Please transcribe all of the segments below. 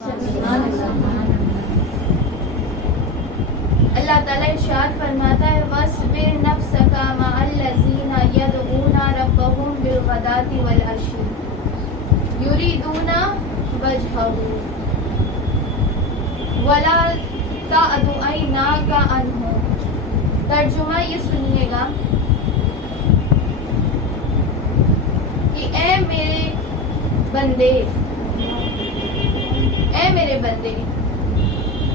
اللہ تعالیٰ ارشاد فرماتا ہے وَاصْبِرْ نَفْسَكَ مَعَ الَّذِينَ يَدْعُونَ رَبَّهُمْ بِالْغَدَاةِ وَالْعَشِيِّ يُرِيدُونَ وَجْهَهُ وَلَا تَعْدُ عَيْنَاكَ عَنْهُمْ۔ ترجمہ یہ سنیے گا کہ اے میرے بندے،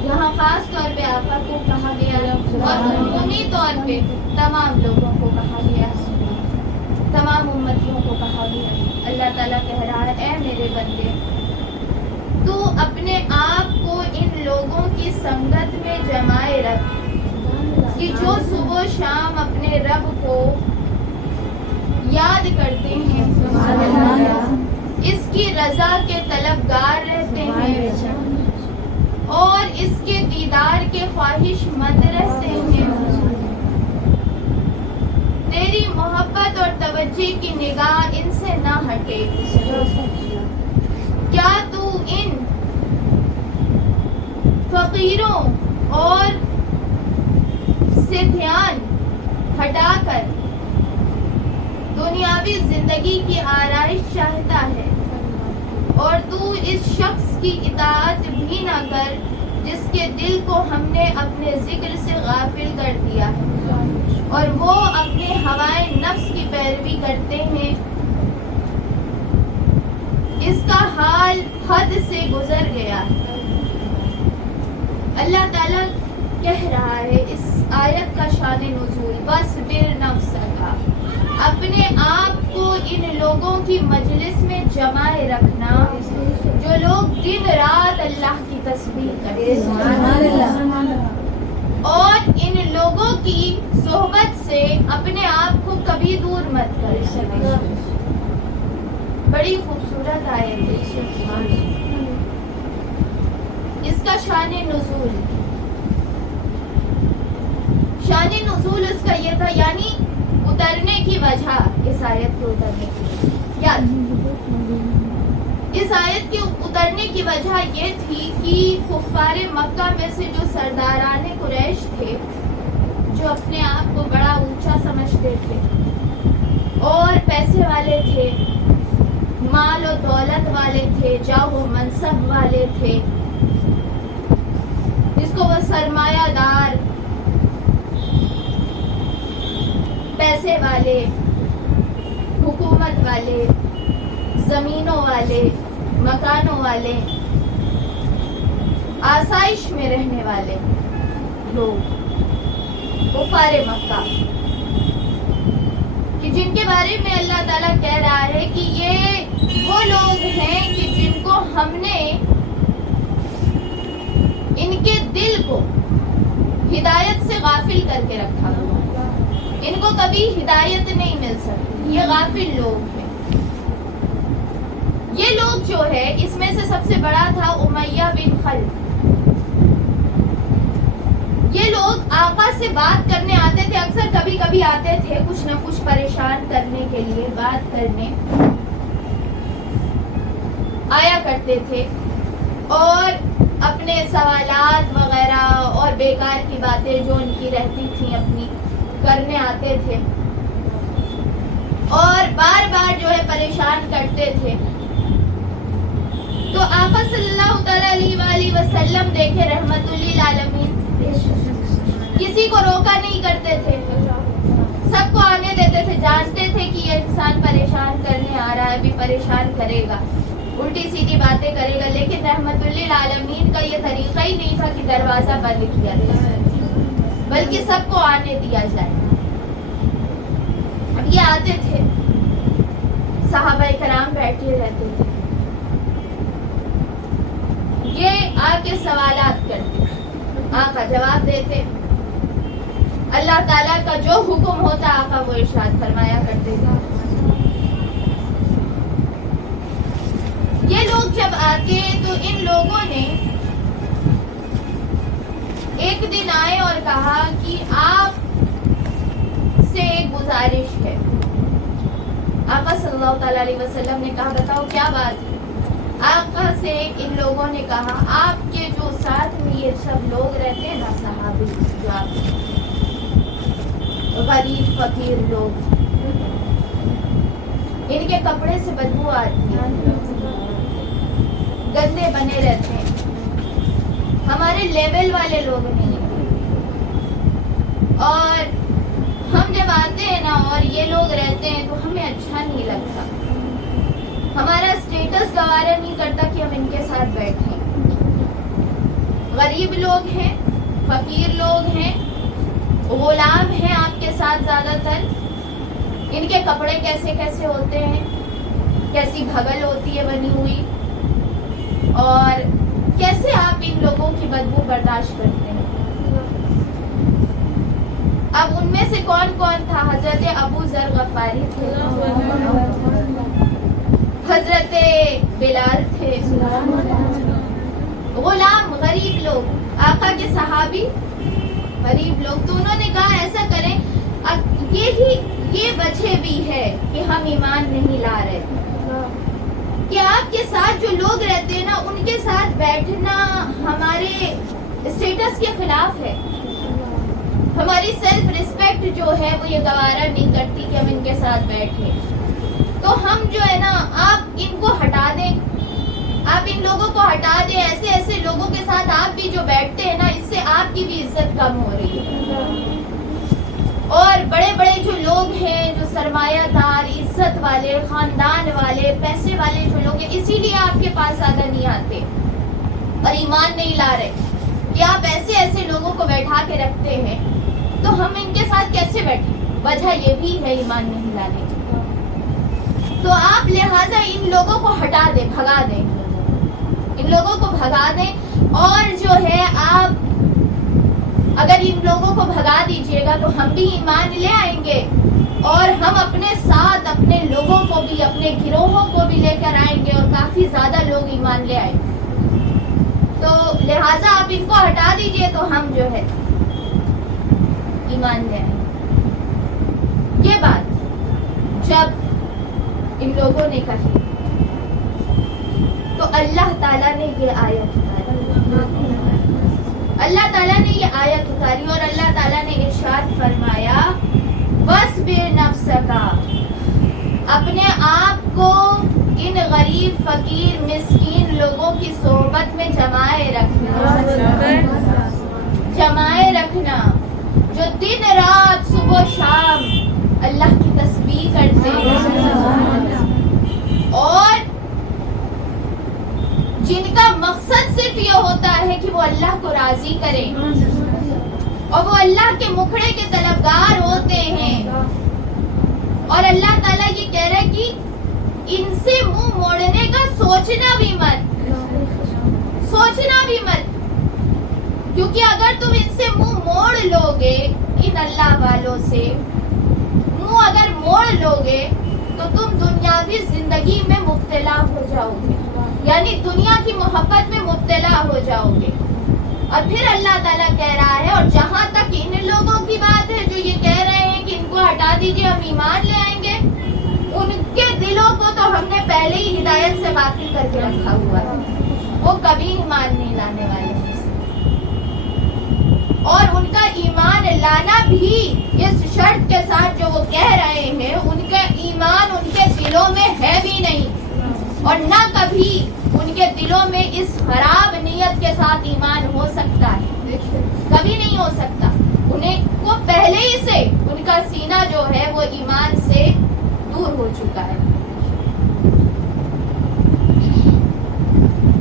یہاں خاص طور پہ آقا کو کہا گیا اور عمومی طور پہ تمام لوگوں کو کہا گیا، تمام امتیوں کو کہا گیا۔ اللہ تعالیٰ کہہ رہا ہے اے میرے بندے، تو اپنے آپ کو ان لوگوں کی سنگت میں جمائے رکھ کہ جو صبح و شام اپنے رب کو یاد کرتے ہیں، اس کی رضا کے طلبگار رہتے ہیں اور اس کے دیدار کے خواہش مند رہتے ہیں۔ تیری محبت اور توجہ کی نگاہ ان سے نہ ہٹے۔ کیا تو ان فقیروں اور سے دھیان ہٹا کر دنیاوی زندگی کی آرائش چاہتا ہے، اور تو اس شخص کی اطاعت بھی نہ کر جس کے دل کو ہم نے اپنے ذکر سے غافل کر دیا ہے، اور وہ اپنے ہوائے نفس کی پیروی کرتے ہیں۔ اس کا حال حد سے گزر گیا ہے۔ اللہ تعالیٰ کہہ رہا ہے اس آیت کا شان نزول وَاصْبِرْ نَفْسَكَ، اپنے آپ کو ان لوگوں کی مجلس میں جمائے رکھنا جو لوگ دن رات اللہ کی تسبیح کرتے ہیں، اور ان لوگوں کی صحبت سے اپنے آپ کو کبھی دور مت کریں۔ بڑی خوبصورت آیت ہے۔ اس کا شان نزول اس کا یہ تھا، یعنی اترنے کی وجہ، اس آیت کے اترنے کی اس آیت کے اترنے کی وجہ یہ تھی کہ کفار مکہ میں سے جو سرداران قریش تھے، جو اپنے آپ کو بڑا اونچا سمجھتے تھے اور پیسے والے تھے، مال و دولت والے تھے، جاہ و منصب والے تھے، جس کو وہ سرمایہ دار، پیسے والے، حکومت والے، زمینوں والے، مکانوں والے، آسائش میں رہنے والے لوگ، کفار مکہ، کہ جن کے بارے میں اللہ تعالیٰ کہہ رہا ہے کہ یہ وہ لوگ ہیں کہ جن کو ہم نے ان کے دل کو ہدایت سے غافل کر کے رکھا ہوا، ان کو کبھی ہدایت نہیں مل سکتی، یہ غافل لوگ ہیں۔ یہ لوگ جو ہے اس میں سے سب سے بڑا تھا امیہ بن خلف۔ یہ لوگ آقا سے بات کرنے آتے تھے، اکثر کبھی کبھی آتے تھے کچھ نہ کچھ پریشان کرنے کے لیے، بات کرنے آیا کرتے تھے، اور اپنے سوالات وغیرہ اور بیکار کی باتیں جو ان کی رہتی تھیں اپنی کرنے آتے تھے، اور بار بار جو ہے پریشان کرتے تھے۔ تو آقا صلی اللہ تعالیٰ علیہ وآلہ وسلم دیکھے رحمت للعالمین، کسی کو روکا نہیں کرتے تھے، سب کو آنے دیتے تھے، جانتے تھے کہ یہ انسان پریشان کرنے آ رہا ہے، ابھی پریشان کرے گا، الٹی سیدھی باتیں کرے گا، لیکن رحمت للعالمین کا یہ طریقہ ہی نہیں تھا کہ دروازہ بند کیا جائے، بلکہ سب کو آنے دیا جائے۔ اب یہ آتے تھے، صحابہ کرام بیٹھے رہتے تھے، یہ آ کے سوالات کرتے، آقا جواب دیتے، اللہ تعالیٰ کا جو حکم ہوتا آقا وہ ارشاد فرمایا کرتے تھے۔ یہ لوگ جب آتے تو ان لوگوں نے ایک دن آئے اور کہا کہ آپ سے ایک گزارش ہے۔ آقا صلی اللہ تعالیٰ علیہ وسلم نے کہا بتاؤ کیا بات ہے؟ آقا سے ان لوگوں نے کہا آپ کے جو ساتھ میں یہ سب لوگ رہتے ہیں نا صحابی، جو آپ غریب فقیر لوگ، ان کے کپڑے سے بدبو آتی ہے، گندے بنے رہتے ہیں، ہمارے لیول والے لوگ نہیں ہیں، اور ہم جب آتے ہیں نا اور یہ لوگ رہتے ہیں تو ہمیں اچھا نہیں لگتا، ہمارا اسٹیٹس گوارا نہیں کرتا کہ ہم ان کے ساتھ بیٹھیں۔ غریب لوگ ہیں، فقیر لوگ ہیں، غلام ہیں آپ کے ساتھ زیادہ تر، ان کے کپڑے کیسے کیسے ہوتے ہیں، کیسی بھگل ہوتی ہے بنی ہوئی، اور کیسے آپ ان لوگوں کی بدبو برداشت کرتے ہیں۔ اب ان میں سے کون کون تھا؟ حضرت ابو ذر غفاری تھے، حضرت بلال تھے، غلام غریب لوگ، آقا کے صحابی غریب لوگ۔ تو انہوں نے کہا ایسا کریں، یہ وجہ بھی ہے کہ ہم ایمان نہیں لا رہے کہ آپ کے ساتھ جو لوگ رہتے ہیں نا ان کے ساتھ بیٹھنا ہمارے اسٹیٹس کے خلاف ہے، ہماری سیلف ریسپیکٹ جو ہے وہ یہ گوارا نہیں کرتی کہ ہم ان کے ساتھ بیٹھیں۔ تو ہم جو ہے نا آپ ان کو ہٹا دیں، آپ ان لوگوں کو ہٹا دیں، ایسے ایسے لوگوں کے ساتھ آپ بھی جو بیٹھتے ہیں نا اس سے آپ کی بھی عزت کم ہو رہی ہے، اور بڑے بڑے جو لوگ ہیں، جو سرمایہ دار، عزت والے، خاندان والے، پیسے والے جو لوگ ہیں، اسی لیے آپ کے پاس زیادہ نہیں آتے اور ایمان نہیں لا رہے کہ آپ ایسے ایسے لوگوں کو بیٹھا کے رکھتے ہیں، تو ہم ان کے ساتھ کیسے بیٹھیں؟ وجہ یہ بھی ہے ایمان نہیں لانے کی۔ تو آپ لہٰذا ان لوگوں کو ہٹا دیں، بھگا دیں، ان لوگوں کو بھگا دیں، اور جو ہے آپ اگر ان لوگوں کو بھگا دیجئے گا تو ہم بھی ایمان لے آئیں گے، اور ہم اپنے ساتھ اپنے لوگوں کو بھی، اپنے گروہوں کو بھی لے کر آئیں گے، اور کافی زیادہ لوگ ایمان لے آئیں گے۔ تو لہٰذا آپ ان کو ہٹا دیجئے تو ہم جو ہے ایمان لے آئیں گے۔ یہ بات جب ان لوگوں نے کہی تو اللہ تعالیٰ نے یہ آیت اتاری، اللہ تعالیٰ نے یہ آیت اتاری، اور اللہ تعالیٰ نے ارشاد فرمایا وَاصْبِرْ نَفْسَكَ، اپنے آپ کو ان غریب فقیر مسکین لوگوں کی صحبت میں جمائے رکھنا جو دن رات صبح و شام اللہ کی تسبیح کرتے ہیں، اور جن کا مقصد صرف یہ ہوتا ہے کہ وہ اللہ کو راضی کریں، اور وہ اللہ کے مکھڑے کے طلبگار ہوتے ہیں، اور اللہ تعالیٰ یہ کہہ رہا ہے کہ ان سے منہ موڑنے کا سوچنا بھی مت، کیونکہ اگر تم ان سے منہ موڑ لو گے، ان اللہ والوں سے منہ اگر موڑ لو گے تو تم دنیاوی زندگی میں مبتلا ہو جاؤ گے، یعنی دنیا کی محبت میں مبتلا ہو جاؤ گے۔ اور پھر اللہ تعالیٰ کہہ رہا ہے، اور جہاں تک ان لوگوں کی بات ہے جو یہ کہہ رہے ہیں کہ ان کو ہٹا دیجئے ہم ایمان لے آئیں گے، ان کے دلوں کو تو ہم نے پہلے ہی ہدایت سے غافل کر کے رکھا ہوا ہے، وہ کبھی ایمان نہیں لانے والے ہیں، اور ان کا ایمان لانا بھی اس شرط کے ساتھ جو وہ کہہ رہے ہیں، ان کا ایمان ان کے دلوں میں ہے بھی نہیں، اور نہ کبھی ان کے دلوں میں اس خراب نیت کے ساتھ ایمان ہو سکتا ہے، کبھی نہیں ہو سکتا۔ انہیں کو پہلے ہی سے ان کا سینہ جو ہے وہ ایمان سے دور ہو چکا ہے،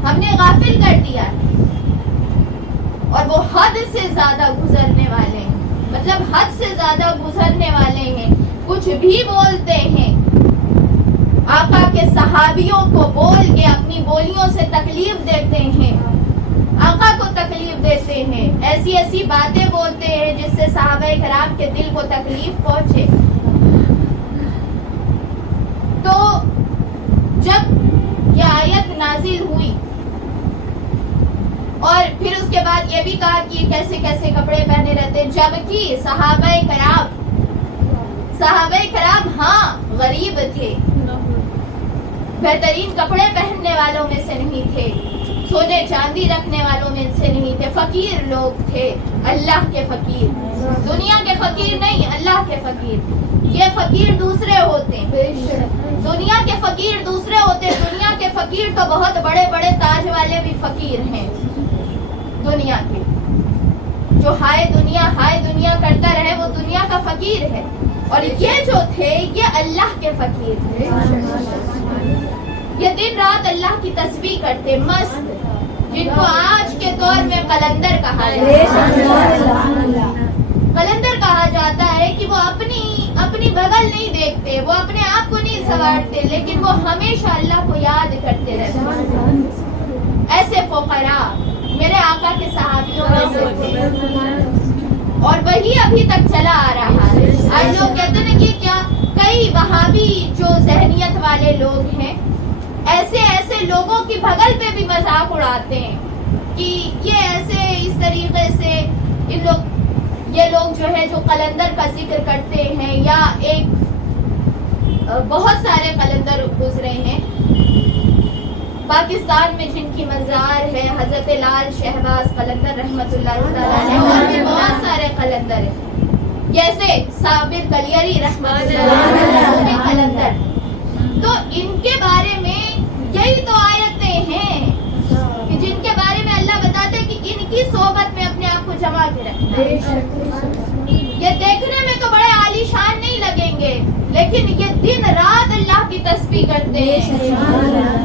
ہم نے غافل کر دیا ہے، اور وہ حد سے زیادہ گزرنے والے ہیں، مطلب حد سے زیادہ گزرنے والے ہیں، کچھ بھی بولتے ہیں، آقا کے صحابیوں کو بول کے اپنی بولیوں سے تکلیف دیتے ہیں، آقا کو تکلیف دیتے ہیں، ایسی ایسی باتیں بولتے ہیں جس سے صحابہ کرام کے دل کو تکلیف پہنچے۔ تو جب یہ آیت نازل ہوئی اور پھر اس کے بعد یہ بھی کہا کہ کیسے کیسے کپڑے پہنے رہتے، جبکہ صحابہ کرام ہاں غریب تھے، بہترین کپڑے پہننے والوں میں سے نہیں تھے, سونے چاندی رکھنے والوں میں سے نہیں تھے, فقیر لوگ تھے, اللہ کے فقیر, دنیا کے فقیر نہیں, اللہ کے فقیر. یہ فقیر دوسرے ہوتے ہیں, دنیا کے فقیر دوسرے ہوتے ہیں. دنیا کے فقیر تو بہت بڑے بڑے تاج والے بھی فقیر ہیں دنیا کے, جو ہائے دنیا کرتا رہے وہ دنیا کا فقیر ہے. اور یہ جو تھے یہ اللہ کے فقیر تھے, یہ دن رات اللہ کی تسبیح کرتے, مست, جن کو آج کے دور میں قلندر کہا جاتا ہے کہ وہ اپنی بغل نہیں دیکھتے, وہ اپنے آپ کو نہیں سنوارتے, لیکن وہ ہمیشہ اللہ کو یاد کرتے رہتے. ایسے فقراء میرے آقا کے صحابیوں میں سے تھے, اور وہی ابھی تک چلا آ رہا ہے. آج لوگ کہتے ہیں کہ کیا کئی وہابی جو ذہنیت والے لوگ ہیں ایسے لوگوں کی بغل پہ بھی مذاق اڑاتے ہیں کہ یہ ایسے اس طریقے سے یہ لوگ جو ہے جو قلندر کا ذکر کرتے ہیں, یا ایک بہت سارے قلندر گزرے ہیں پاکستان میں جن کی مزار ہے, حضرت لال شہباز قلندر رحمت اللہ تعالیٰ علیہ, اور بھی بہت سارے قلندر ہیں جیسے صابر کلیری رحمت اللہ علیہ قلندر. تو ان کے بارے میں یہی تو آیتیں ہیں کہ جن کے بارے میں اللہ بتاتے ہیں کہ ان کی صحبت میں اپنے آپ کو جما کے رکھنا. یہ دیکھنے میں تو بڑے عالی شان نہیں لگیں گے, لیکن یہ دن رات اللہ کی تسبیح کرتے ہیں,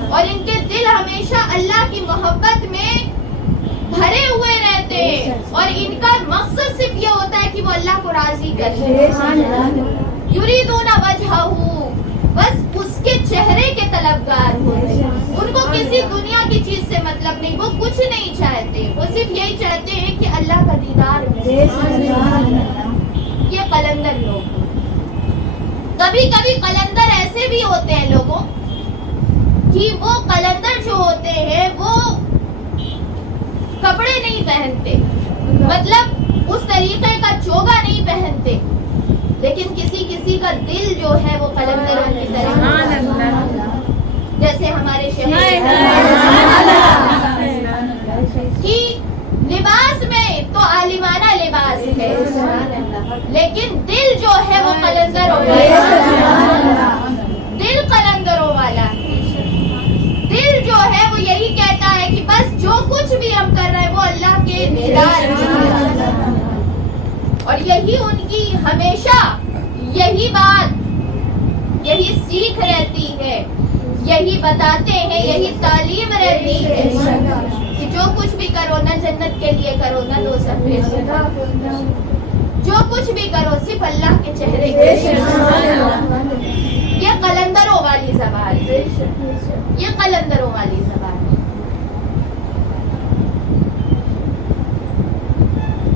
اور ان کے دل ہمیشہ اللہ کی محبت میں بھرے ہوئے رہتے ہیں, اور ان کا مقصد صرف یہ ہوتا ہے کہ وہ اللہ کو راضی کریں. یریدون وجہہ, بس اس کے چہرے کے طلبگار ہوتے ہیں, ان کو کسی دنیا کی چیز سے مطلب نہیں, وہ کچھ نہیں چاہتے, وہ صرف یہی چاہتے ہیں کہ اللہ کا دیدار ملے. یہ قلندر لوگ. کبھی کبھی قلندر ایسے بھی ہوتے ہیں لوگوں کہ وہ قلندر جو ہوتے ہیں وہ کپڑے نہیں پہنتے, مطلب اس طریقے کا چوگا نہیں پہنتے, لیکن کسی کا دل جو ہے وہ قلندروں کی طرح, جیسے ہمارے شہر کی لباس میں تو عالمانہ لباس ہے, لیکن دل جو ہے وہ قلندروں والا, دل قلندروں والا. دل جو ہے وہ یہی کہتا ہے کہ بس جو کچھ بھی ہم کر رہے ہیں وہ اللہ کے دیدار میں, اور یہی ان کی ہمیشہ یہی بات, یہی سیکھ رہتی ہے, یہی بتاتے ہیں, یہی تعلیم رہتی ہے کہ جو کچھ بھی کرو نہ جنت کے لیے کرو نہ دوزخ کے لیے, جو کچھ بھی کرو صرف اللہ کے چہرے کے لیے. یہ قلندروں والی زبان ہے, یہ قلندروں والی زبان ہے.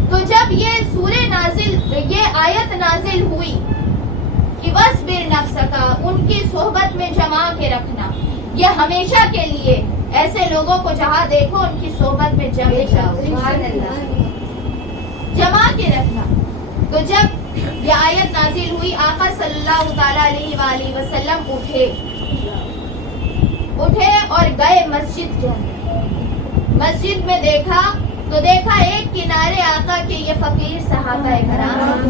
تو جب یہ آیت نازل ہوئی کہ وَاصْبِرْ نَفْسَكَ, ان کی صحبت میں جما کے رکھنا, یہ ہمیشہ کے لیے, ایسے لوگوں کو جہاں دیکھو ان کی صحبت میں جمے جاؤ, جما کے رکھنا. تو جب یہ آیت نازل ہوئی, آقا صلی اللہ تعالیٰ علیہ وآلہ وسلم اٹھے اور گئے مسجد کے اندر. مسجد میں دیکھا ایک کنارے آقا کے یہ فقیر صحابہ کرام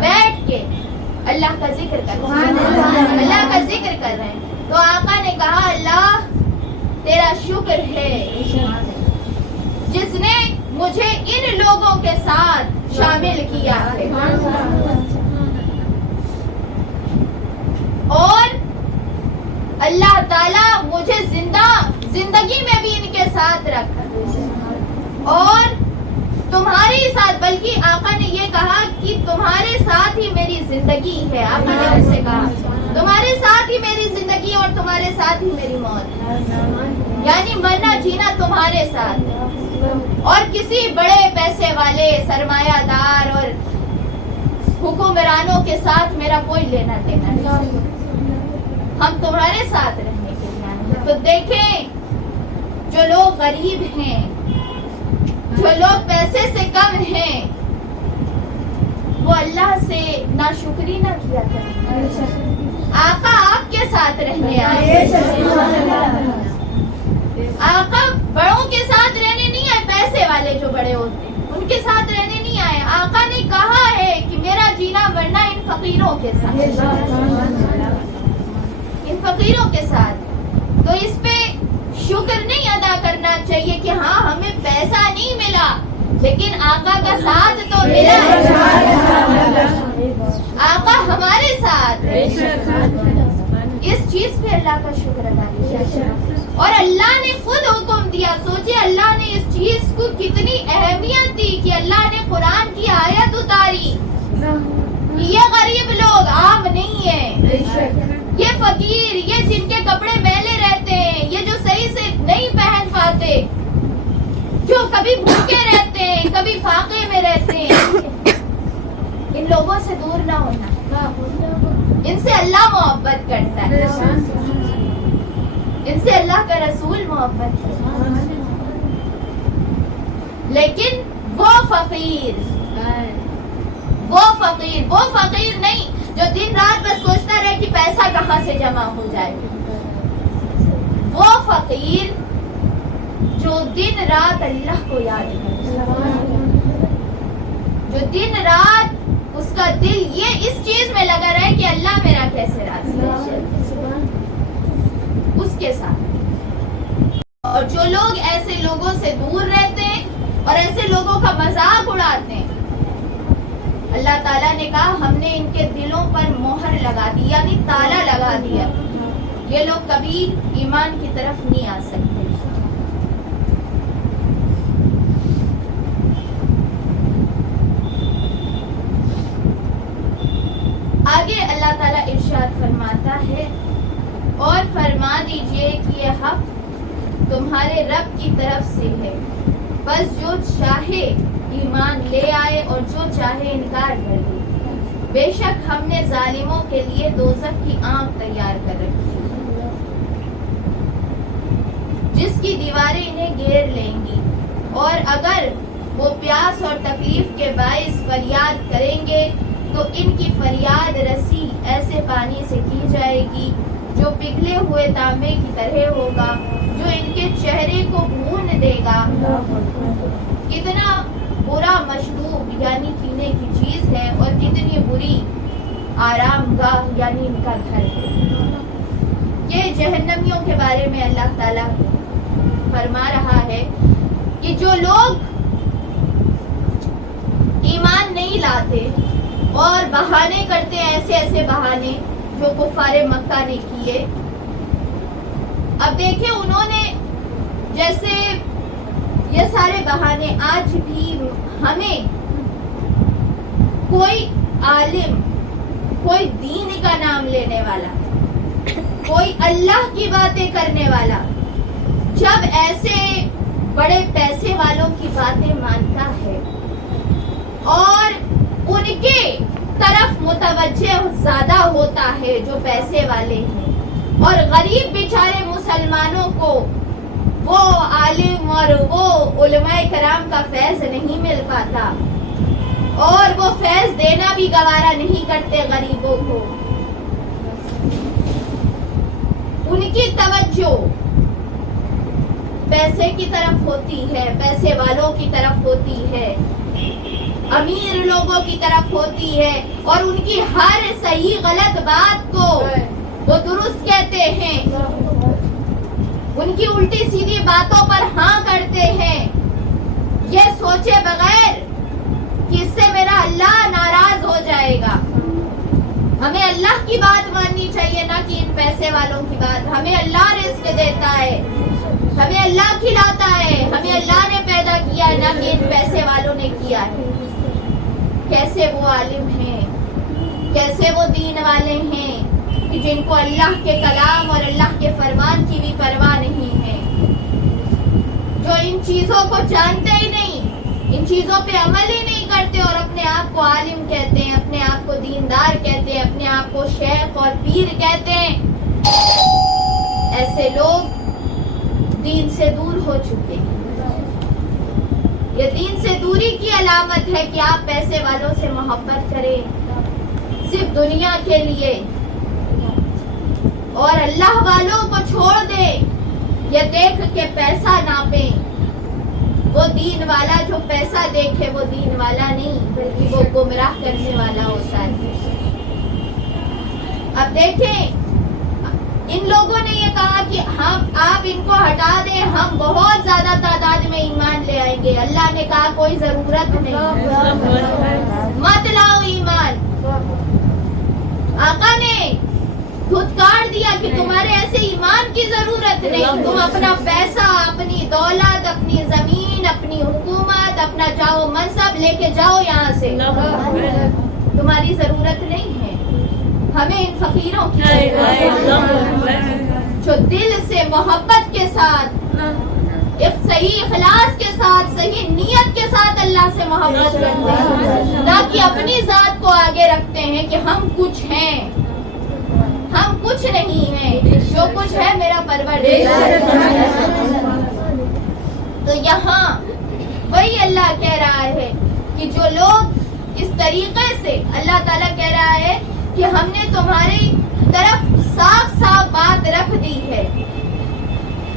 بیٹھ کے اللہ کا ذکر کر رہے ہیں. تو آقا نے کہا اللہ تیرا شکر ہے جس نے مجھے ان لوگوں کے ساتھ شامل کیا ہے, اور اللہ تعالیٰ مجھے زندگی میں بھی ان کے ساتھ رکھا, اور تمہارے ساتھ, بلکہ آقا نے یہ کہا کہ تمہارے ساتھ ہی میری زندگی ہے. آقا نے ان سے کہا تمہارے ساتھ ہی میری زندگی اور تمہارے ساتھ ہی میری موت, یعنی مرنا جینا تمہارے ساتھ, اور کسی بڑے پیسے والے سرمایہ دار اور حکمرانوں کے ساتھ میرا کوئی لینا دینا نہیں, ہم تمہارے ساتھ رہنے کے لیے. تو دیکھیں جو لوگ غریب ہیں, جو لوگ پیسے سے کم ہیں, وہ اللہ سے ناشکری نہ کیا کریں. آقا آپ کے ساتھ رہنے آئے. آقا بڑوں کے ساتھ رہنے نہیں آئے, پیسے والے جو بڑے ہوتے ہیں ان کے ساتھ رہنے نہیں آئے. آقا نے کہا ہے کہ میرا جینا مرنا ان فقیروں کے ساتھ, ان فقیروں کے ساتھ. تو اس پہ شکر نہیں ادا کرنا چاہیے کہ ہاں ہمیں پیسہ نہیں ملا لیکن آقا کا ساتھ تو ملا ہے, آقا ہمارے ساتھ. اس چیز پہ اللہ کا شکر ادا کیا. اور اللہ نے خود حکم دیا. سوچے اللہ نے اس چیز کو کتنی اہمیت دی کہ اللہ نے قرآن کی آیت اتاری. یہ غریب لوگ عام نہیں ہیں, یہ فقیر, یہ جن کے کپڑے میلے رہتے ہیں, یہ جو صحیح سے نہیں پہن پاتے, جو کبھی بھوکے رہتے ہیں, کبھی فاقے میں رہتے ہیں, ان لوگوں سے دور نہ ہونا. ان سے اللہ محبت کرتا ہے, ان سے اللہ کا رسول محبت کرتا ہے. لیکن وہ فقیر نہیں جو دن رات بس سوچتا رہے کہ پیسہ کہاں سے جمع ہو جائے. وہ فقیر جو دن رات اللہ کو یاد کرتا, جو دن رات اس کا دل یہ اس چیز میں لگا رہے کہ اللہ میرا کیسے راضی ہے, اس کے ساتھ. اور جو لوگ ایسے لوگوں سے دور رہتے ہیں اور ایسے لوگوں کا مذاق اڑاتے ہیں, اللہ تعالیٰ نے کہا ہم نے ان کے دلوں پر مہر لگا دی, یعنی تالا لگا دیا. یہ لوگ کبھی ایمان کی طرف نہیں آ سکتے. آگے اللہ تعالیٰ ارشاد فرماتا ہے, اور فرما دیجئے کہ یہ حق تمہارے رب کی طرف سے ہے, بس جو چاہے ایمان لے آئے اور جو چاہے انکار کر دے. بے شک ہم نے ظالموں کے لیے دوزخ کی آنکھ تیار کر رکھی ہے, جس کی دیواریں انہیں گھیر لیں گی, اور اگر وہ پیاس اور تکلیف کے باعث فریاد کریں گے تو ان کی فریاد رسی ایسے پانی سے کی جائے گی جو پگھلے ہوئے تانبے کی طرح ہوگا, جو ان کے چہرے کو بھون دے گا. کتنا برا مشروب یعنی پینے کی چیز ہے, اور کتنی بری آرام گاہ یعنی ان کا گھر ہے. یہ جہنمیوں کے بارے میں اللہ تعالیٰ فرما رہا ہے کہ جو لوگ ایمان نہیں لاتے اور بہانے کرتے ہیں, ایسے بہانے جو کفار مکہ نے کیے. اب دیکھیں انہوں نے جیسے یہ سارے بہانے آج بھی ہمیں کوئی عالم, کوئی دین کا نام لینے والا, کوئی اللہ کی باتیں کرنے والا جب ایسے بڑے پیسے والوں کی باتیں مانتا ہے اور ان کے طرف متوجہ زیادہ ہوتا ہے جو پیسے والے ہیں, اور غریب بیچارے مسلمانوں کو وہ عالم اور وہ علماء کرام کا فیض نہیں مل پاتا, اور وہ فیض دینا بھی گوارا نہیں کرتے غریبوں کو. ان کی توجہ پیسے کی طرف ہوتی ہے, پیسے والوں کی طرف ہوتی ہے, امیر لوگوں کی طرف ہوتی ہے, اور ان کی ہر صحیح غلط بات کو وہ درست کہتے ہیں, ان کی الٹی سیدھی باتوں پر ہاں کرتے ہیں, یہ سوچے بغیر کہ اس سے میرا اللہ ناراض ہو جائے گا. ہمیں اللہ کی بات ماننی چاہیے, نہ کہ ان پیسے والوں کی بات. ہمیں اللہ رزق دیتا ہے, ہمیں اللہ کھلاتا ہے, ہمیں اللہ نے پیدا کیا ہے, نہ کہ ان پیسے والوں نے کیا ہے. کیسے وہ عالم ہیں, کیسے وہ دین والے ہیں کہ جن کو اللہ کے کلام اور اللہ کے فرمان کی بھی پرواہ نہیں ہے, جو ان چیزوں کو جانتے ہی نہیں, ان چیزوں پہ عمل ہی نہیں کرتے, اور اپنے آپ کو عالم کہتے ہیں, اپنے آپ کو دیندار کہتے ہیں, اپنے آپ کو شیخ اور پیر کہتے ہیں. ایسے لوگ دین سے دور ہو چکے ہیں. یہ دین سے دوری کی علامت ہے کہ آپ پیسے والوں سے محبت کریں صرف دنیا کے لیے, اور اللہ والوں کو چھوڑ دیں، یہ دیکھ کے پیسہ ناپیں۔ وہ دین والا جو پیسہ دیکھے وہ دین والا نہیں، بلکہ وہ گمراہ کرنے والا ہوتا ہے۔ اب دیکھیں ان لوگوں نے یہ کہا کہ آپ ان کو ہٹا دیں، ہم بہت زیادہ تعداد میں ایمان لے آئیں گے۔ اللہ نے کہا کوئی ضرورت نہیں، مت لاؤ ایمان۔ آقا نے دھتکار دیا کہ تمہارے ایسے ایمان کی ضرورت نہیں، تم اپنا پیسہ، اپنی دولت، اپنی زمین، اپنی حکومت، اپنا جاؤ منصب لے کے جاؤ یہاں سے، تمہاری ضرورت نہیں ہے۔ ہمیں ان فقیروں کی جو دل سے محبت کے ساتھ، ایک صحیح اخلاص کے ساتھ، صحیح نیت کے ساتھ اللہ سے محبت کرتے ہیں، تاکہ اپنی ذات کو آگے رکھتے ہیں کہ ہم کچھ ہیں، ہم کچھ نہیں ہیں، جو کچھ ہے میرا پروردگار۔ تو یہاں وہی اللہ کہہ رہا ہے کہ جو لوگ اس طریقے سے، اللہ تعالیٰ کہہ رہا ہے کہ ہم نے تمہاری طرف صاف صاف بات رکھ دی ہے،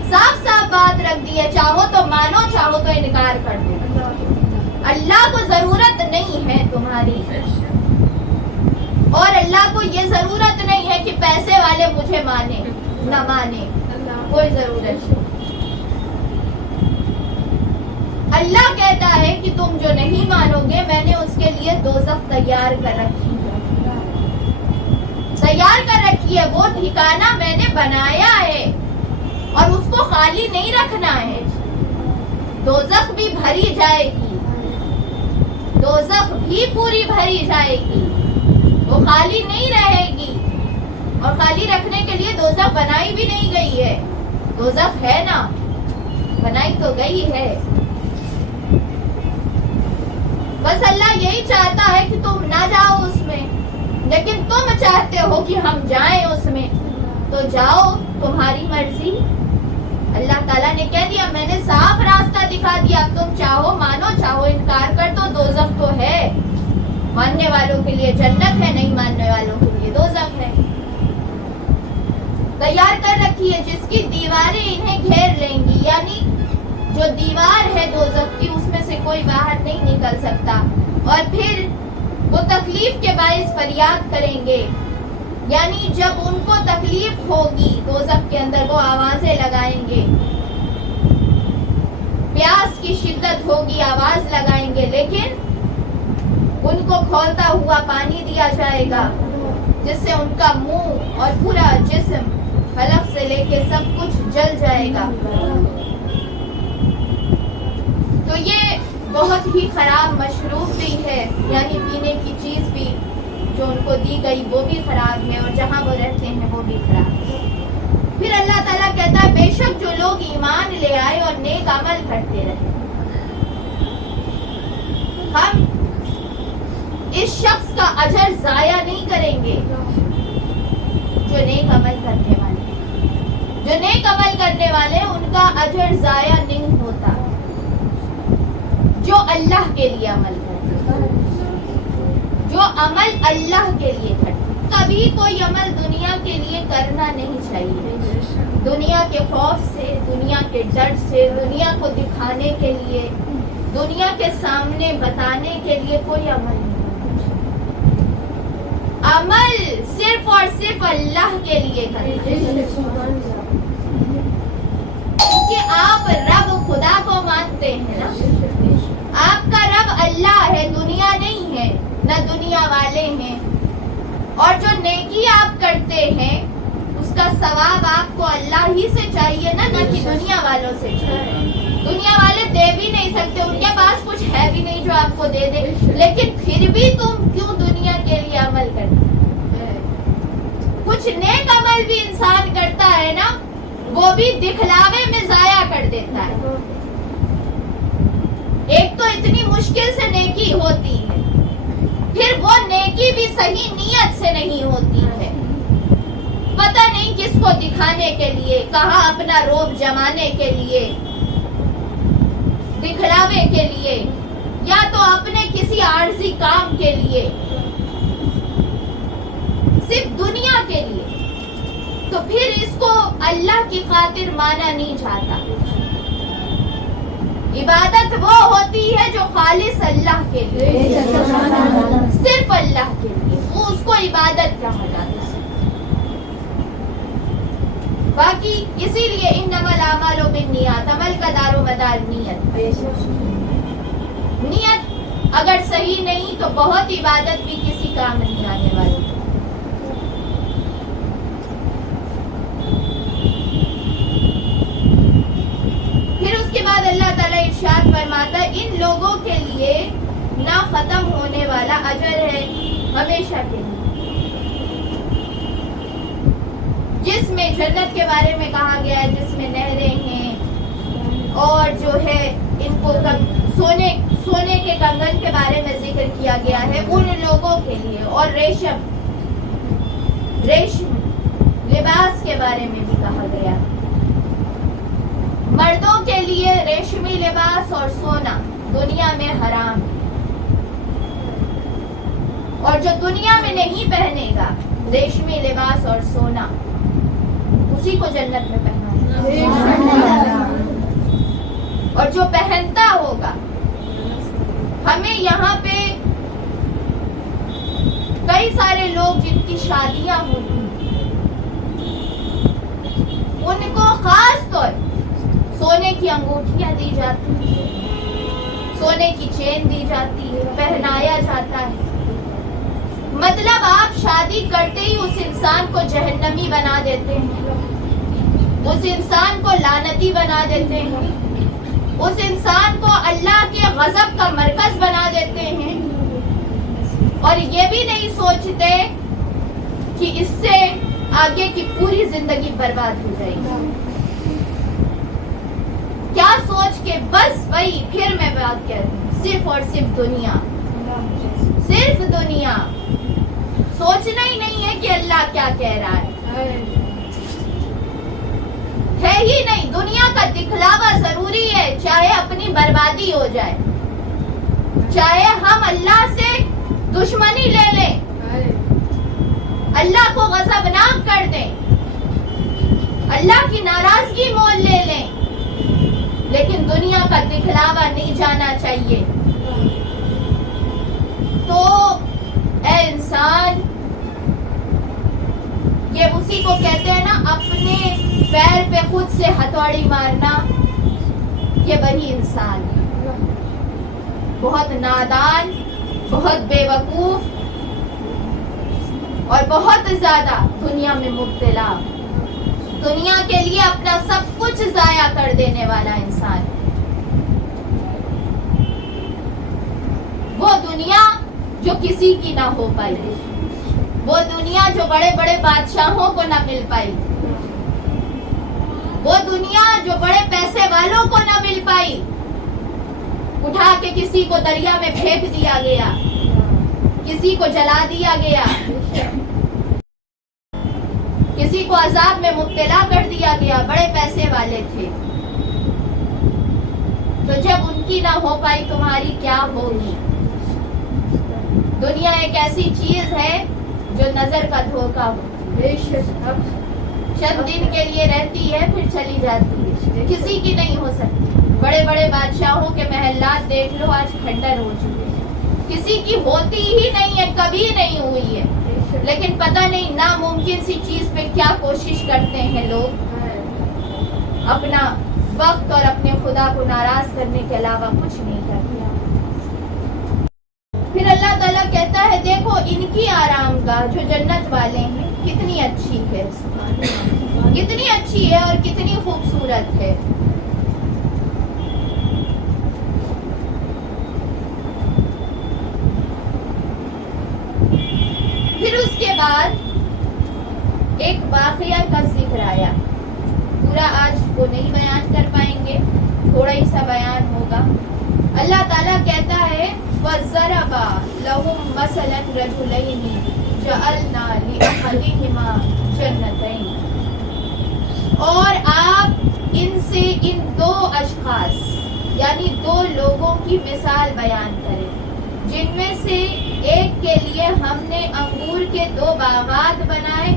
صاف صاف بات رکھ دی ہے، چاہو تو مانو، چاہو تو انکار کر دو۔ اللہ کو ضرورت نہیں ہے تمہاری، اور اللہ کو یہ ضرورت نہیں ہے کہ پیسے والے مجھے مانے نہ مانے، کوئی ضرورت نہیں۔ اللہ کہتا ہے کہ تم جو نہیں مانو گے میں نے اس کے لیے دوزخ تیار کر رکھی ہے، تیار کر رکھی ہے، وہ ٹھکانہ میں نے بنایا ہے اور اس کو خالی نہیں رکھنا ہے۔ دوزخ بھی بھری جائے گی، دوزخ بھی پوری بھری جائے گی، وہ خالی نہیں رہے گی، اور خالی رکھنے کے لیے دوزخ بنائی بھی نہیں گئی ہے۔ دوزخ ہے نا، بنائی تو گئی ہے، بس اللہ یہی چاہتا ہے کہ تم نہ جاؤ اس میں، لیکن تم چاہتے ہو کہ ہم جائیں اس میں، تو جاؤ، تمہاری مرضی۔ اللہ تعالیٰ نے کہہ دیا، میں نے صاف راستہ دکھا دیا، تم چاہو مانو، چاہو انکار کر دو، دوزخ تو ہے، ماننے والوں کے لیے جنت ہے، نہیں ماننے والوں کے لیے دوزخ ہے، تیار کر رکھی ہے، جس کی دیواریں انہیں گھیر لیں گی، یعنی جو دیوار ہے دوزخ کی، اس میں سے کوئی باہر نہیں نکل سکتا، اور پھر وہ تکلیف کے باعث فریاد کریں گے، یعنی جب ان کو تکلیف ہوگی دوزخ کے اندر وہ آوازیں لگائیں گے، پیاس کی شدت ہوگی آواز لگائیں گے، لیکن ان کو کھولتا ہوا پانی دیا جائے گا جس سے ان کا منہ اور پورا جسم حلق سے لے کے سب کچھ جل جائے گا۔ تو یہ بہت ہی خراب مشروب بھی ہے، یعنی پینے کی چیز بھی جو ان کو دی گئی وہ بھی خراب ہے، اور جہاں وہ رہتے ہیں وہ بھی خراب ہے۔ پھر اللہ تعالیٰ کہتا ہے بے شک جو لوگ ایمان لے آئے اور نیک عمل کرتے رہے، ہم اس شخص کا اجر ضائع نہیں کریں گے جو نیک عمل کرنے والے، جو نیک عمل کرنے والے ان کا اجر ضائع نہیں ہوتا، جو اللہ کے لیے عمل کرتے، جو عمل اللہ کے لیے کرتے۔ کبھی کوئی عمل دنیا کے لیے کرنا نہیں چاہیے، دنیا کے خوف سے، دنیا کے ڈر سے، دنیا کو دکھانے کے لیے، دنیا کے سامنے بتانے کے لیے کوئی عمل نہیں کرنا۔ عمل صرف اور صرف اللہ کے لیے کرنا، کیونکہ آپ رب خدا کو مانتے ہیں نا، آپ کا رب اللہ ہے، دنیا نہیں ہے، نہ دنیا والے ہیں، اور جو نیکی آپ کرتے ہیں اس کا ثواب آپ کو اللہ ہی سے چاہیے نا، نہ کہ دنیا والوں سے چاہیے۔ دنیا والے دے بھی نہیں سکتے، ان کے پاس کچھ ہے بھی نہیں جو آپ کو دے دے، لیکن پھر بھی تم کیوں دنیا کے لیے عمل کرتے؟ کچھ نیک عمل بھی انسان کرتا ہے نا، وہ بھی دکھلاوے میں ضائع کر دیتا ہے۔ ایک تو اتنی مشکل سے نیکی ہوتی ہے، پھر وہ نیکی بھی صحیح نیت سے نہیں ہوتی ہے، پتہ نہیں کس کو دکھانے کے لیے، کہاں اپنا روب جمانے کے لیے، دکھلاوے کے لیے، یا تو اپنے کسی عارضی کام کے لیے، صرف دنیا کے لیے۔ تو پھر اس کو اللہ کی خاطر مانا نہیں جاتا. عبادت وہ ہوتی ہے جو خالص اللہ کے لیے، صرف اللہ کے لیے، وہ اس کو عبادت کہا جاتا ہے. باقی اسی لیے انما الاعمال بالنیات، عمل کا دار و مدار نیت. نیت اگر صحیح نہیں تو بہت عبادت بھی کسی کام نہیں آنے والی. پھر اس کے بعد اللہ تعالیٰ ارشاد فرماتا ہے ان لوگوں کے لیے نہ ختم ہونے والا اجر ہے ہمیشہ کے لیے، جس میں جنت کے بارے میں کہا گیا ہے، جس میں نہریں ہیں، اور جو ہے ان کو سونے کے کنگن کے بارے میں ذکر کیا گیا ہے ان لوگوں کے لیے، اور ریشم لباس کے بارے میں بھی کہا گیا. مردوں کے لیے ریشمی لباس اور سونا دنیا میں حرام، اور جو دنیا میں نہیں پہنے گا ریشمی لباس اور سونا، اسی کو جنت میں پہنا. اور جو پہنتا ہوگا، ہمیں یہاں پہ کئی سارے لوگ جن کی شادیاں ہوتی ان کو خاص طور سونے کی انگوٹھیاں دی جاتی ہیں، سونے کی چین دی جاتی ہے، پہنایا جاتا ہے. مطلب آپ شادی کرتے ہی اس انسان کو جہنمی بنا دیتے ہیں، اس انسان کو لعنتی بنا دیتے ہیں، اس انسان کو اللہ کے غضب کا مرکز بنا دیتے ہیں، اور یہ بھی نہیں سوچتے کہ اس سے آگے کی پوری زندگی برباد ہو جائے گی. کیا سوچ کے بس وہی پھر میں بات کر رہی ہوں، صرف اور صرف دنیا، صرف دنیا. سوچنا ہی نہیں ہے کہ اللہ کیا کہہ رہا ہے ہی نہیں. دنیا کا دکھلاوا ضروری ہے، چاہے اپنی بربادی ہو جائے، چاہے ہم اللہ سے دشمنی لے لیں، اللہ کو غضبناک کر دیں، اللہ کی ناراضگی مول لے لیں، لیکن دنیا کا دکھلاوا نہیں جانا چاہیے. تو اے انسان، یہ اسی کو کہتے ہیں نا اپنے پیر پہ خود سے ہتھوڑی مارنا، یہ وہی انسان ہے، بہت نادان، بہت بے وقوف اور بہت زیادہ دنیا میں مبتلا، دنیا کے لیے اپنا سب کچھ ضائع کر دینے والا انسان. وہ دنیا جو کسی کی نہ ہو پائی، وہ دنیا جو بڑے بڑے بادشاہوں کو نہ مل پائی، وہ دنیا جو بڑے پیسے والوں کو نہ مل پائی، اٹھا کے کسی کو دریا میں پھینک دیا گیا، کسی کو جلا دیا گیا، کسی کو عذاب میں مبتلا کر دیا گیا، بڑے پیسے والے تھے. تو جب ان کی نہ ہو پائی تمہاری کیا ہوگی؟ دنیا ایک ایسی چیز ہے جو نظر کا دھوکہ ہو، چند دن کے لیے رہتی ہے پھر چلی جاتی ہے، کسی کی نہیں ہو سکتی. بڑے بڑے بادشاہوں کے محلات دیکھ لو، آج کھنڈر ہو چکے ہیں، کسی کی ہوتی ہی نہیں ہے، کبھی نہیں ہوئی ہے. لیکن پتہ نہیں ناممکن سی چیز پہ کیا کوشش کرتے ہیں لوگ، اپنا وقت اور اپنے خدا کو ناراض کرنے کے علاوہ کچھ نہیں کرتے. پھر اللہ تعالیٰ کہتا ہے دیکھو ان کی آرام گاہ جو جنت والے ہیں کتنی اچھی ہے، کتنی اچھی ہے اور کتنی خوبصورت ہے. پھر اس کے بعد ایک واقعہ کا ذکر آیا، پورا آج وہ نہیں بیان کر پائیں گے، تھوڑا ہی سا بیان ہوگا. اللہ تعالیٰ کہتا ہے وَضَرَبَ لَهُمْ مَثَلًا رَجُلَيْنِ جَعَلْنَا لِأَحَدِهِمَا جَنَّتَيْنِ، اور آپ ان سے ان دو اشخاص یعنی دو لوگوں کی مثال بیان کریں، جن میں سے ایک کے لیے ہم نے انگور کے دو باغات بنائے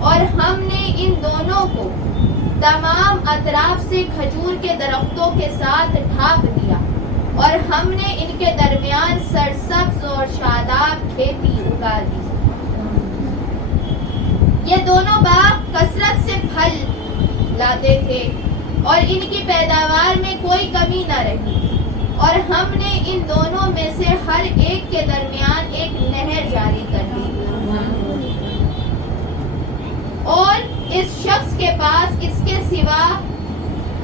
اور ہم نے ان دونوں کو تمام اطراف سے کھجور کے درختوں کے ساتھ ڈھانپ دیا اور ہم نے ان کے درمیان سرسبز اور شاداب کھیتی اگا دی. یہ دونوں باغ کثرت سے پھل لاتے تھے اور ان کی پیداوار میں کوئی کمی نہ رہی، اور ہم نے ان دونوں میں سے ہر ایک کے درمیان ایک نہر جاری کر دی. اور اس شخص کے پاس اس کے سوا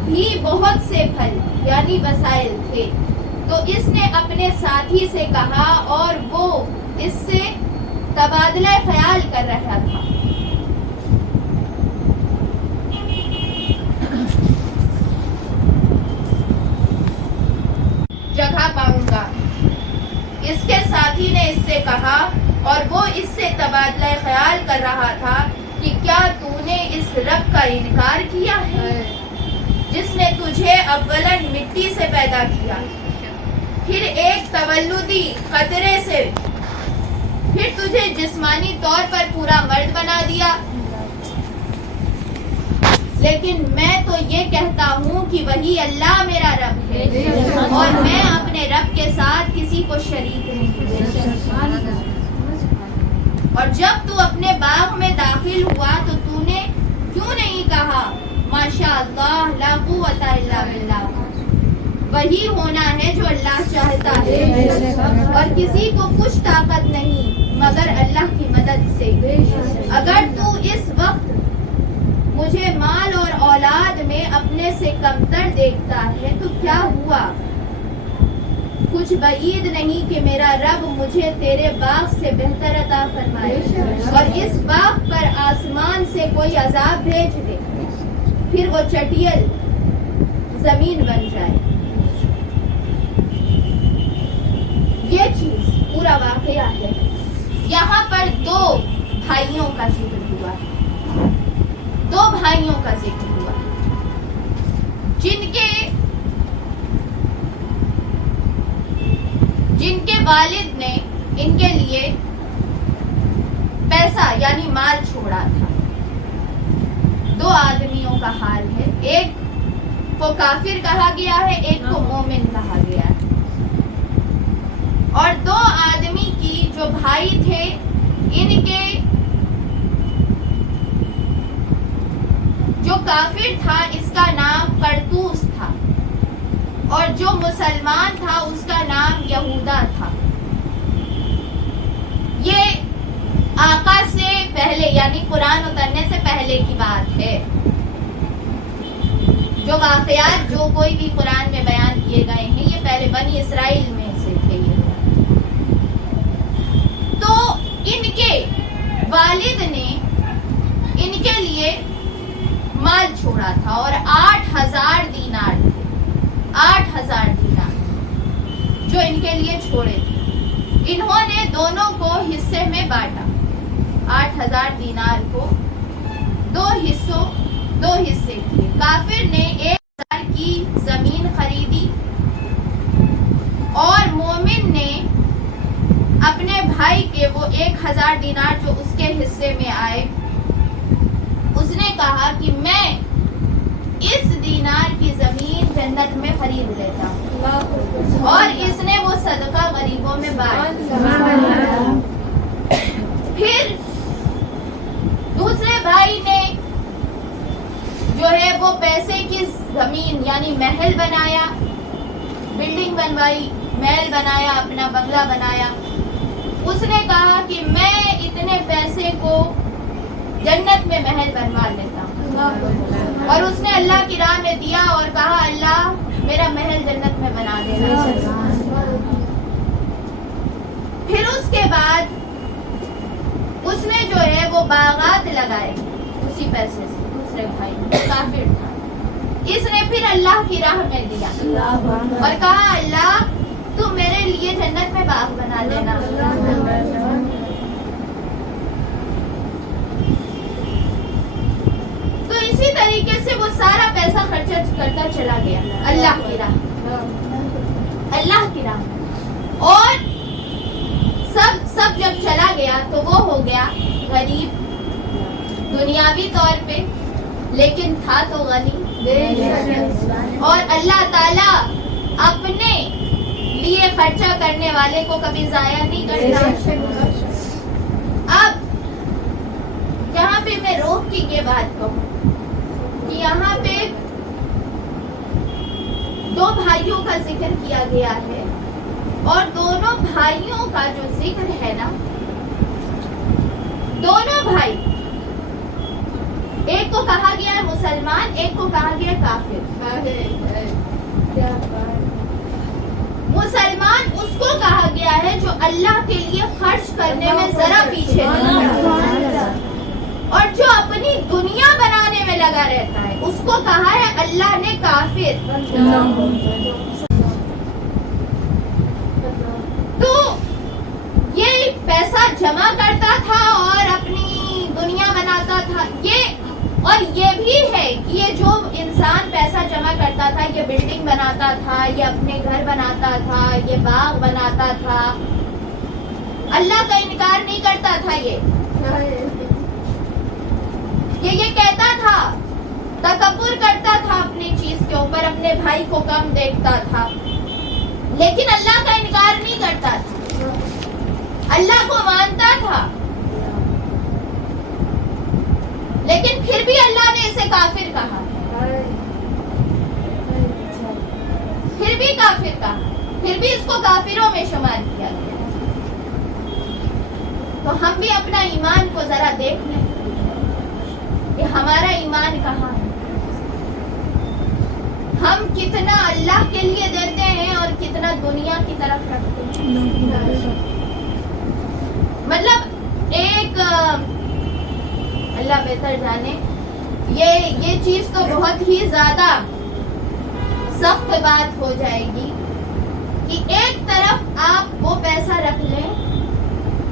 بھی بہت سے پھل یعنی وسائل تھے. تو اس نے اپنے ساتھی سے کہا اور وہ اس سے تبادلہ خیال کر رہا تھا. جگہ پاؤں گا. اس کے ساتھی نے اس سے کہا اور وہ اس سے تبادلہ خیال کر رہا تھا کہ کیا تو نے اس رب کا انکار کیا ہے جس نے تجھے اولاً مٹی سے پیدا کیا، پھر ایک تولدی قطرے سے، پھر تجھے جسمانی طور پر پورا مرد بنا دیا. لیکن میں تو یہ کہتا ہوں کہ وہی اللہ میرا رب ہے اور میں اپنے رب کے ساتھ کسی کو شریک نہیں. اور جب تو اپنے باغ میں داخل ہوا تو نے کیوں نہیں کہا ماشاء اللہ لا قوت الا باللہ، وہی ہونا ہے جو اللہ چاہتا ہے اور کسی کو کچھ طاقت نہیں مگر اللہ کی مدد سے. اگر تو اس وقت مجھے مال اور اولاد میں اپنے سے کمتر دیکھتا ہے تو کیا ہوا؟ کچھ بعید نہیں کہ میرا رب مجھے تیرے باغ سے بہتر عطا فرمائے اور اس باغ پر آسمان سے کوئی عذاب بھیج دے، پھر وہ چٹیل زمین بن جائے. یہ چیز پورا واقعہ ہے. یہاں پر دو بھائیوں کا ذکر ہوا ہے، دو بھائیوں کا ذکر ہوا جن کے والد نے ان کے لیے پیسہ یعنی مال چھوڑا تھا. دو آدمیوں کا حال ہے، ایک کو کافر کہا گیا ہے، ایک کو مومن کہا گیا ہے. اور دو آدمی کی جو بھائی تھے ان کے جو کافر تھا اس کا نام قرطوس تھا اور جو مسلمان تھا اس کا نام یہودا تھا. یہ آقا سے پہلے یعنی قرآن اترنے سے پہلے کی بات ہے. جو واقعات جو کوئی بھی قرآن میں بیان کیے گئے ہیں یہ پہلے بنی اسرائیل میں سے تھے. تو ان کے والد نے ان کے لیے مال چھوڑا تھا اور 8,000 دینار تھے، 8,000 دینار جو ان کے لیے چھوڑے تھے. انہوں نے دونوں کو حصے میں بانٹا. 8,000 دینار کو دو حصے کیے. کافر نے 1,000 کی زمین خریدی اور مومن نے اپنے بھائی کے وہ 1,000 دینار جو اس کے حصے میں آئے اس نے کہا کہ میں اس دینار کی زمین جنت میں خرید لیتا ہوں اور اس نے وہ صدقہ غریبوں میں بانٹ دیا. پھر دوسرے بھائی نے جو ہے وہ پیسے کی زمین یعنی محل بنایا، بلڈنگ بنوائی، محل بنایا، اپنا بنگلہ بنایا. اس نے کہا کہ میں اتنے پیسے کو جنت میں محل بنوا لیتا ہوں اور اس نے اللہ کی راہ میں دیا اور کہا اللہ میرا محل جنت میں بنا دینا. پھر اس کے بعد اس نے جو ہے وہ باغات لگائے اسی پیسے سے. دوسرے بھائی کافر تھا، اس نے پھر اللہ کی راہ میں دیا اور کہا اللہ تو میرے لیے جنت میں باغ بنا دینا. تو اسی طریقے سے وہ سارا پیسہ خرچہ کرتا چلا گیا اللہ کی راہ اور سب جب چلا گیا تو وہ ہو گیا غریب دنیاوی طور پہ، لیکن تھا تو غنی، اور اللہ تعالیٰ اپنے لیے خرچہ کرنے والے کو کبھی ضائع نہیں کرتا۔ اب یہاں پہ میں روک کی یہ بات کہوں کہ یہاں پہ دو بھائیوں کا ذکر کیا گیا ہے، اور دونوں بھائیوں کا جو ذکر ہے نا، دونوں بھائی، ایک کو کہا گیا ہے مسلمان، ایک کو کہا گیا کافر۔ مسلمان اس کو کہا گیا ہے جو اللہ کے لیے خرچ کرنے میں ذرا پیچھے نہیں، اور جو اپنی دنیا بنانے میں لگا رہتا ہے اس کو کہا ہے اللہ نے کافر۔ تو یہ پیسہ جمع کرتا تھا اور اپنی دنیا بناتا تھا، اور یہ بھی ہے کہ یہ جو انسان پیسہ جمع کرتا تھا، یہ بلڈنگ بناتا تھا، یہ اپنے گھر بناتا تھا، یہ باغ بناتا تھا، اللہ کا انکار نہیں کرتا تھا، یہ کہتا تھا، تکبر کرتا تھا اپنی چیز کے اوپر، اپنے بھائی کو کم دیکھتا تھا، لیکن اللہ کا انکار نہیں کرتا تھا، اللہ کو مانتا تھا، لیکن پھر بھی اللہ نے اسے کافر کہا، پھر بھی کافر کہا، پھر بھی اس کو کافروں میں شمار کیا گیا۔ تو ہم بھی اپنا ایمان کو ذرا دیکھ لیں کہ ہمارا ایمان کہاں ہے، ہم کتنا اللہ کے لیے دیتے ہیں اور کتنا دنیا کی طرف رکھتے ہیں۔ مطلب ایک اللہ بہتر جانے، یہ چیز تو بہت ہی زیادہ سخت بات ہو جائے گی کہ ایک طرف آپ وہ پیسہ رکھ لیں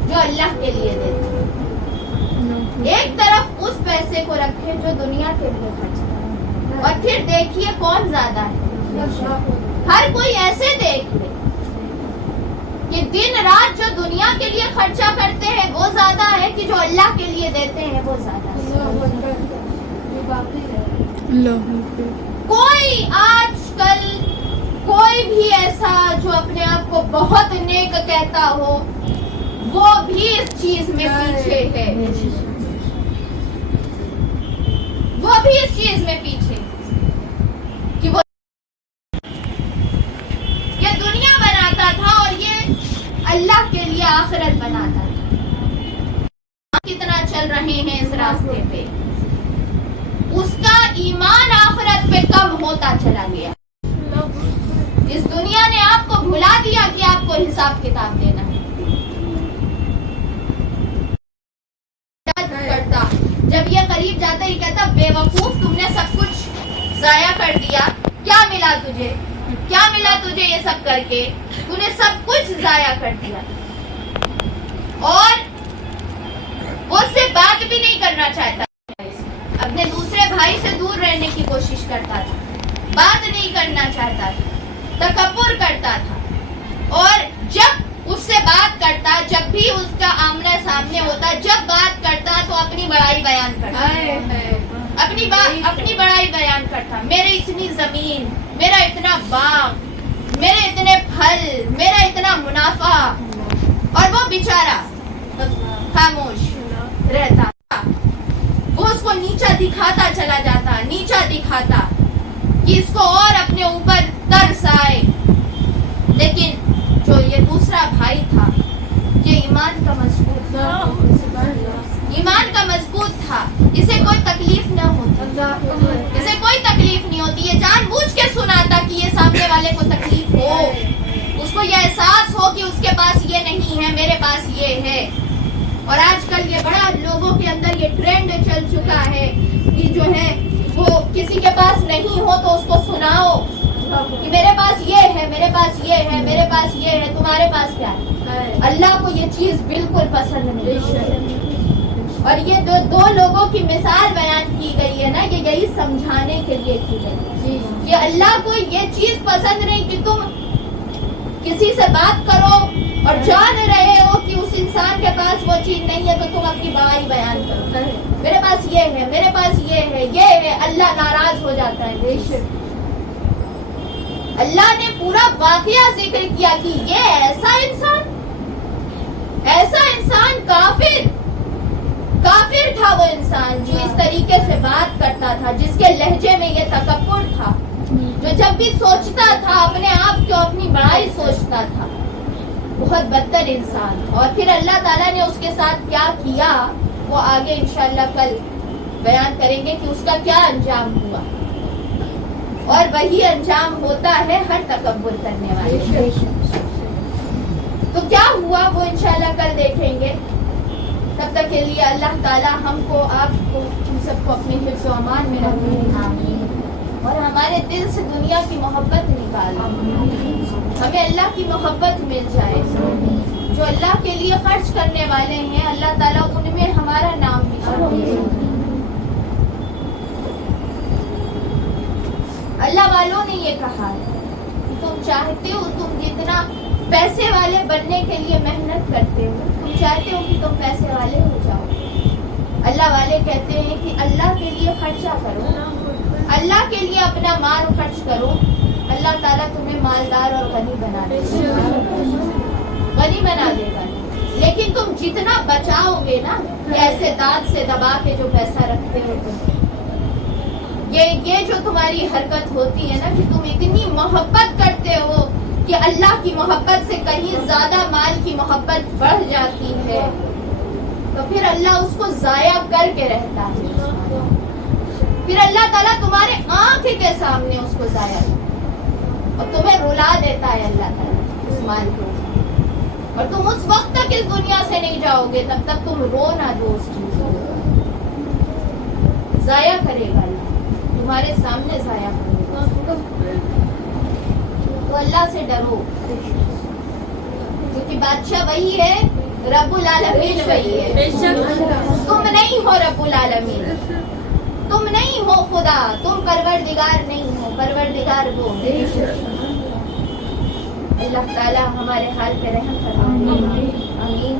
جو اللہ کے لیے دیتے ہیں، ایک طرف اس پیسے کو رکھیں جو دنیا کے لیے خرچ کریں، اور پھر دیکھیے کون زیادہ ہے۔ ہر کوئی ایسے دیکھ لے کہ دن رات جو دنیا کے لیے خرچہ کرتے ہیں وہ زیادہ ہے کہ جو اللہ کے لیے دیتے ہیں وہ زیادہ ہے۔ کوئی آج کل کوئی بھی ایسا جو اپنے آپ کو بہت نیک کہتا ہو، وہ بھی اس چیز میں پیچھے ہے، وہ بھی اس چیز میں پیچھے کہ وہ یہ دنیا بناتا تھا اور یہ اللہ کے لیے آخرت بناتا تھا۔ کتنا چل رہے ہیں اس راستے پہ، اس کا ایمان آخرت پہ کم ہوتا چلا گیا۔ اس دنیا نے آپ کو بھلا دیا کہ آپ کو حساب کتاب دینا ہے۔ جب یہ قریب جاتا ہی کہتا بے وقوف، تم نے سب کچھ ضائع کر دیا، کیا ملا تجھے، کیا ملا تجھے یہ سب کر کے، تو نے سب کچھ ضائع کر دیا۔ اور وہ اس سے بات بھی نہیں کرنا چاہتا، اپنے دوسرے بھائی سے دور رہنے کی کوشش کرتا تھا، بات نہیں کرنا چاہتا تھا، تکبر کرتا تھا، اور جب اس سے بات کرتا، جب بھی اس کا آمنے سامنے ہوتا، جب بات کرتا تو اپنی بڑائی بیان کرتا، اپنی بڑائی بیان کرتا، میرے اتنی زمین، میرا اتنا باغ، میرے اتنے پھل، میرا اتنا منافع، اور وہ بیچارہ خاموش رہتا، وہ اس کو نیچا دکھاتا چلا جاتا، نیچا دکھاتا کہ اس کو اور اپنے اوپر ترس آئے۔ لیکن جو یہ دوسرا بھائی تھا، یہ ایمان کا مضبوط تھا، ایمان کا مضبوط تھا، اسے کوئی تکلیف نہ ہوتی، اسے کوئی تکلیف نہیں ہوتی، یہ جان بوجھ کے سناتا کہ یہ سامنے والے کو تکلیف ہو، اس کو یہ احساس ہو کہ اس کے پاس یہ نہیں ہے، میرے پاس یہ ہے۔ اور آج کل یہ بڑا لوگوں کے اندر یہ ٹرینڈ چل چکا ہے کہ جو ہے وہ کسی کے پاس نہیں ہو تو اس کو سناؤ کہ میرے پاس یہ ہے، میرے پاس یہ ہے، میرے پاس یہ ہے، تمہارے پاس کیا ہے۔ اللہ کو یہ چیز بالکل پسند نہیں۔ اور یہ دو لوگوں کی مثال بیان کی گئی ہے نا، یہ یہی سمجھانے کے لیے کی گئی کہ اللہ کو یہ چیز پسند نہیں کہ تم کسی سے بات کرو اور جان رہے ہو کہ اس انسان کے پاس وہ چیز نہیں ہے تو تم اپنی بڑائی بیان کرو، میرے پاس یہ ہے، میرے پاس یہ ہے، یہ ہے، اللہ ناراض ہو جاتا ہے۔ بے شک اللہ نے پورا واقعہ ذکر کیا کہ یہ ایسا انسان کافر تھا، وہ انسان جو اس طریقے سے بات کرتا تھا، جس کے لہجے میں یہ تکبر تھا، جو جب بھی سوچتا تھا اپنے آپ کو اپنی بڑائی سوچتا تھا، بہت بدتر انسان۔ اور پھر اللہ تعالیٰ نے اس کے ساتھ کیا کیا وہ آگے انشاءاللہ کل بیان کریں گے کہ اس کا کیا انجام ہوا، اور وہی انجام ہوتا ہے ہر تکبر کرنے والے۔ تو کیا ہوا وہ انشاءاللہ کل دیکھیں گے۔ تب تک کے لیے اللہ تعالیٰ ہم کو، آپ کو، ہم سب کو اپنے حفظ و امان میں رکھے اور ہمارے دل سے دنیا کی محبت نکالے، ہمیں اللہ کی محبت مل جائے۔ جو اللہ کے لیے خرچ کرنے والے ہیں اللہ تعالیٰ ان میں ہمارا نام نکالے۔ اللہ والوں نے یہ کہا ہے کہ تم چاہتے ہو، تم جتنا پیسے والے بننے کے لیے محنت کرتے ہو، تم چاہتے ہو کہ تم پیسے والے ہو جاؤ۔ اللہ والے کہتے ہیں کہ اللہ کے لیے خرچہ کرو، اللہ کے لیے اپنا مال خرچ کرو، اللہ تعالیٰ تمہیں مالدار اور غنی بنا دے گا۔ لیکن تم جتنا بچاؤ گے نا، ایسے دانت سے دبا کے جو پیسہ رکھتے ہو تم، یہ جو تمہاری حرکت ہوتی ہے نا کہ تم اتنی محبت کرتے ہو کہ اللہ کی محبت سے کہیں زیادہ مال کی محبت بڑھ جاتی ہے، تو پھر اللہ اس کو ضائع کر کے رہتا ہے۔ پھر اللہ تعالیٰ تمہارے آنکھ کے سامنے اس کو ضائع اور تمہیں رلا دیتا ہے اللہ تعالیٰ اس مال کو، اور تم اس وقت تک اس دنیا سے نہیں جاؤ گے تب تک تم رو نہ دو اس چیز کو۔ ضائع کرے گا اللہ، تمہارے سامنے ضائع کرے گا۔ تو اللہ سے ڈرو، کیونکہ بادشاہ وہی ہے، رب العالمین وہی ہے، تم نہیں ہو رب العالمین، تم نہیں ہو خدا، تم پروردگار نہیں ہو، پروردگار وہ ہے۔ اللہ تعالیٰ ہمارے حال پہ رحم فرمائے، آمین۔